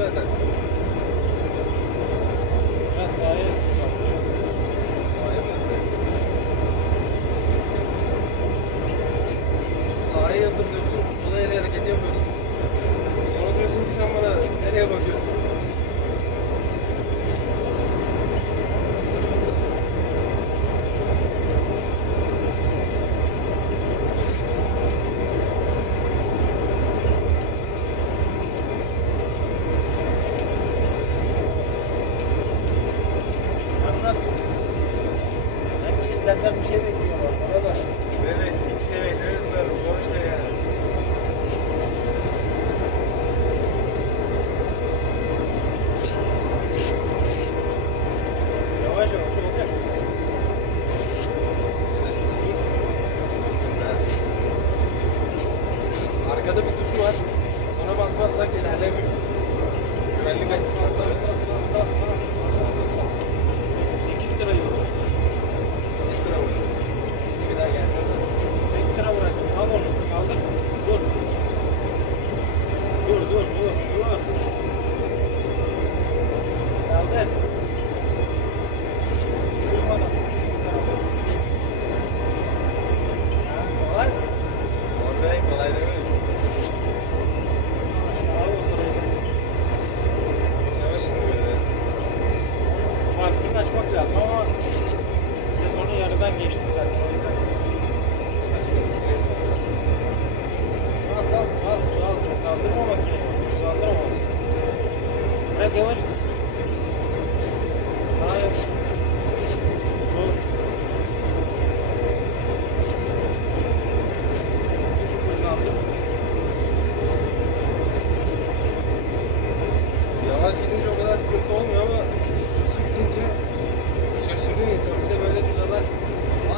Zweiter. Senden bir şey bekliyorlar. Evet, ilk evet, özleriz. Doğru şey yani. Yavaş yavaş. Bırak yavaş git. Sağa yap. Sol. Hızlandım. Yavaş gidince o kadar sıkıntı olmuyor ama hızlı gidince şaşırıyor insan. Bir de böyle sıralar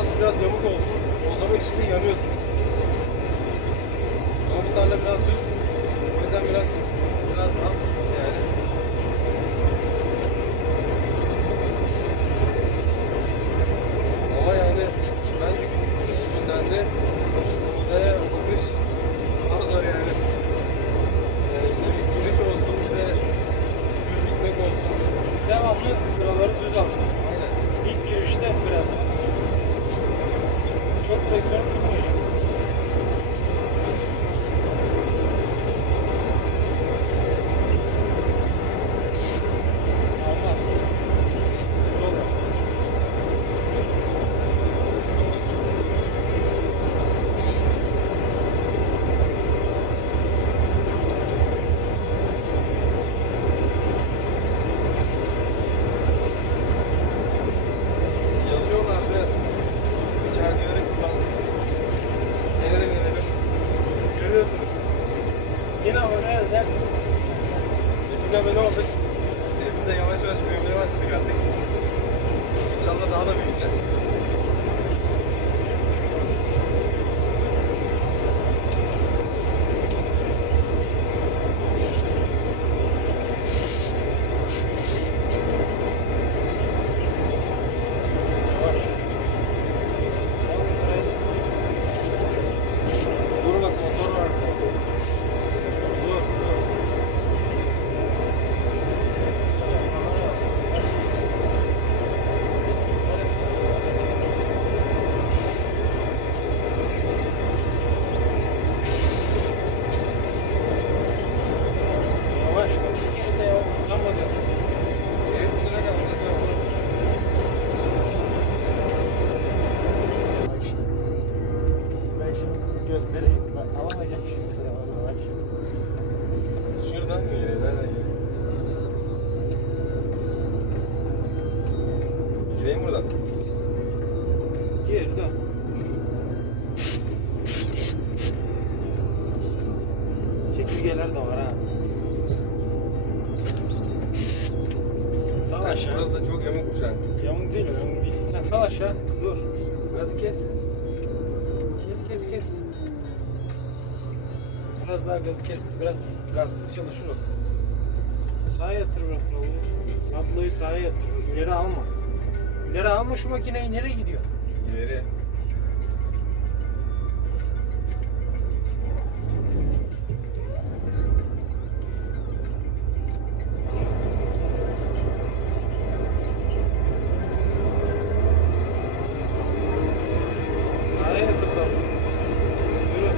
az biraz yamuk olsun. O zaman işte yanıyorsun. Ama bu tarla biraz düz. Thanks a. Çekirgeler de var ha. Sal aşağı. Burası da çok yamukmuş ha. Yamuk değil o yamuk değil. Sen sal aşağı. Dur. Gazı kes. Kes kes kes. Biraz daha gazı kes. Biraz gazsız çalışır o. Sağa yatır biraz sablayı. Sablayı sağa yatır. İleri alma. İleri alma şu makineyi. Nereye gidiyor? İleri. Sağa yatır tabii. Yürü.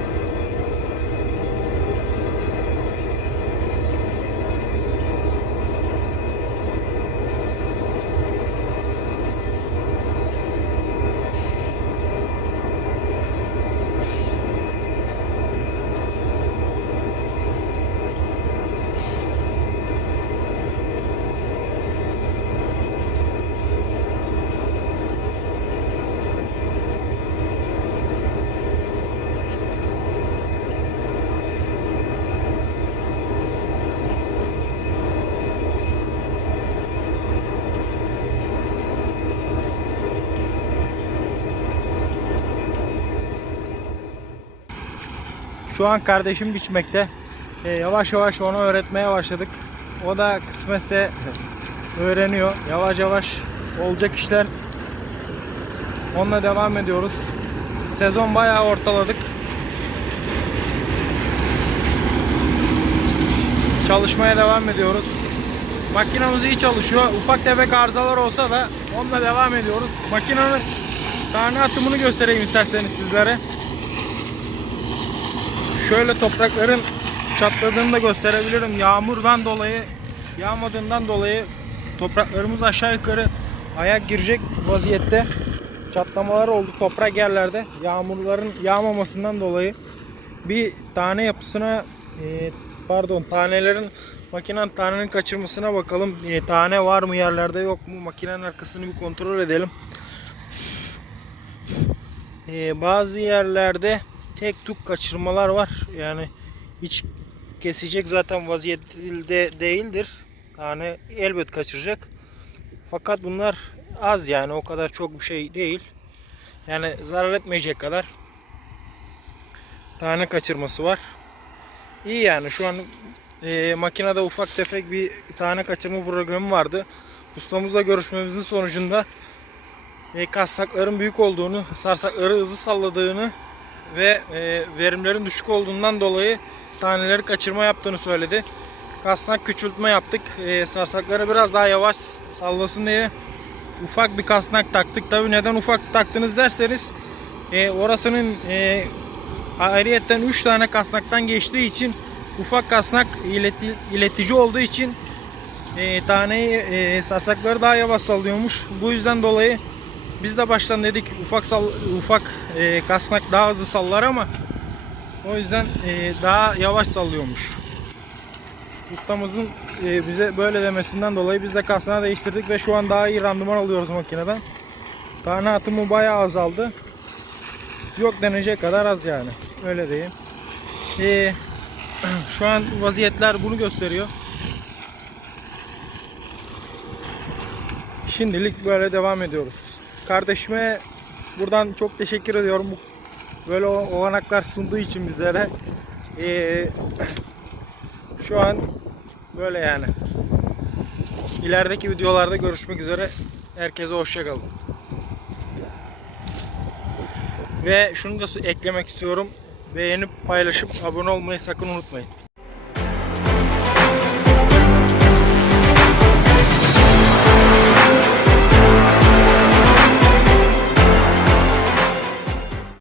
Şu an kardeşim biçmekte. Ee, yavaş yavaş onu öğretmeye başladık. O da kısmetse öğreniyor. Yavaş yavaş olacak işler. Onunla devam ediyoruz. Sezon bayağı ortaladık. Çalışmaya devam ediyoruz. Makinamız iyi çalışıyor. Ufak tefek arızalar olsa da onunla devam ediyoruz. Makinenin tane atımını göstereyim isterseniz sizlere. Şöyle toprakların çatladığını da gösterebilirim. Yağmurdan dolayı, yağmadığından dolayı topraklarımız aşağı yukarı ayak girecek vaziyette. Çatlamalar oldu toprak yerlerde. Yağmurların yağmamasından dolayı bir tane yapısına e, pardon tanelerin makinenin tanenin kaçırmasına bakalım. E, tane var mı yerlerde yok mu? Makinenin arkasını bir kontrol edelim. E, bazı yerlerde tek tuk kaçırmalar var. Yani hiç kesecek zaten vaziyette değildir. Yani elbet kaçıracak. Fakat bunlar az yani o kadar çok bir şey değil. Yani zarar etmeyecek kadar tane kaçırması var. İyi yani şu an e, makinede ufak tefek bir tane kaçırma programı vardı. Ustamızla görüşmemizin sonucunda e, kasnakların büyük olduğunu, sarsakları hızlı salladığını ve e, verimlerin düşük olduğundan dolayı taneleri kaçırma yaptığını söyledi. Kasnak küçültme yaptık. E, sarsakları biraz daha yavaş sallasın diye ufak bir kasnak taktık. Tabi neden ufak taktınız derseniz e, orasının e, ayrıyetten 3 tane kasnaktan geçtiği için ufak kasnak ileti, iletici olduğu için e, taneyi e, sarsakları daha yavaş sallıyormuş. Bu yüzden dolayı biz de baştan dedik ufak sal, ufak e, kasnak daha hızlı sallar ama o yüzden e, daha yavaş sallıyormuş. Ustamızın e, bize böyle demesinden dolayı biz de kasnağı değiştirdik ve şu an daha iyi randıman alıyoruz makineden. Tane atımı bayağı azaldı. Yok denecek kadar az yani. Öyle diyeyim. E, şu an vaziyetler bunu gösteriyor. Şimdilik böyle devam ediyoruz. Kardeşime buradan çok teşekkür ediyorum. Böyle olanaklar sunduğu için bizlere. Ee, şu an böyle yani. İlerideki videolarda görüşmek üzere. Herkese hoşçakalın. Ve şunu da eklemek istiyorum. Beğenip paylaşıp abone olmayı sakın unutmayın.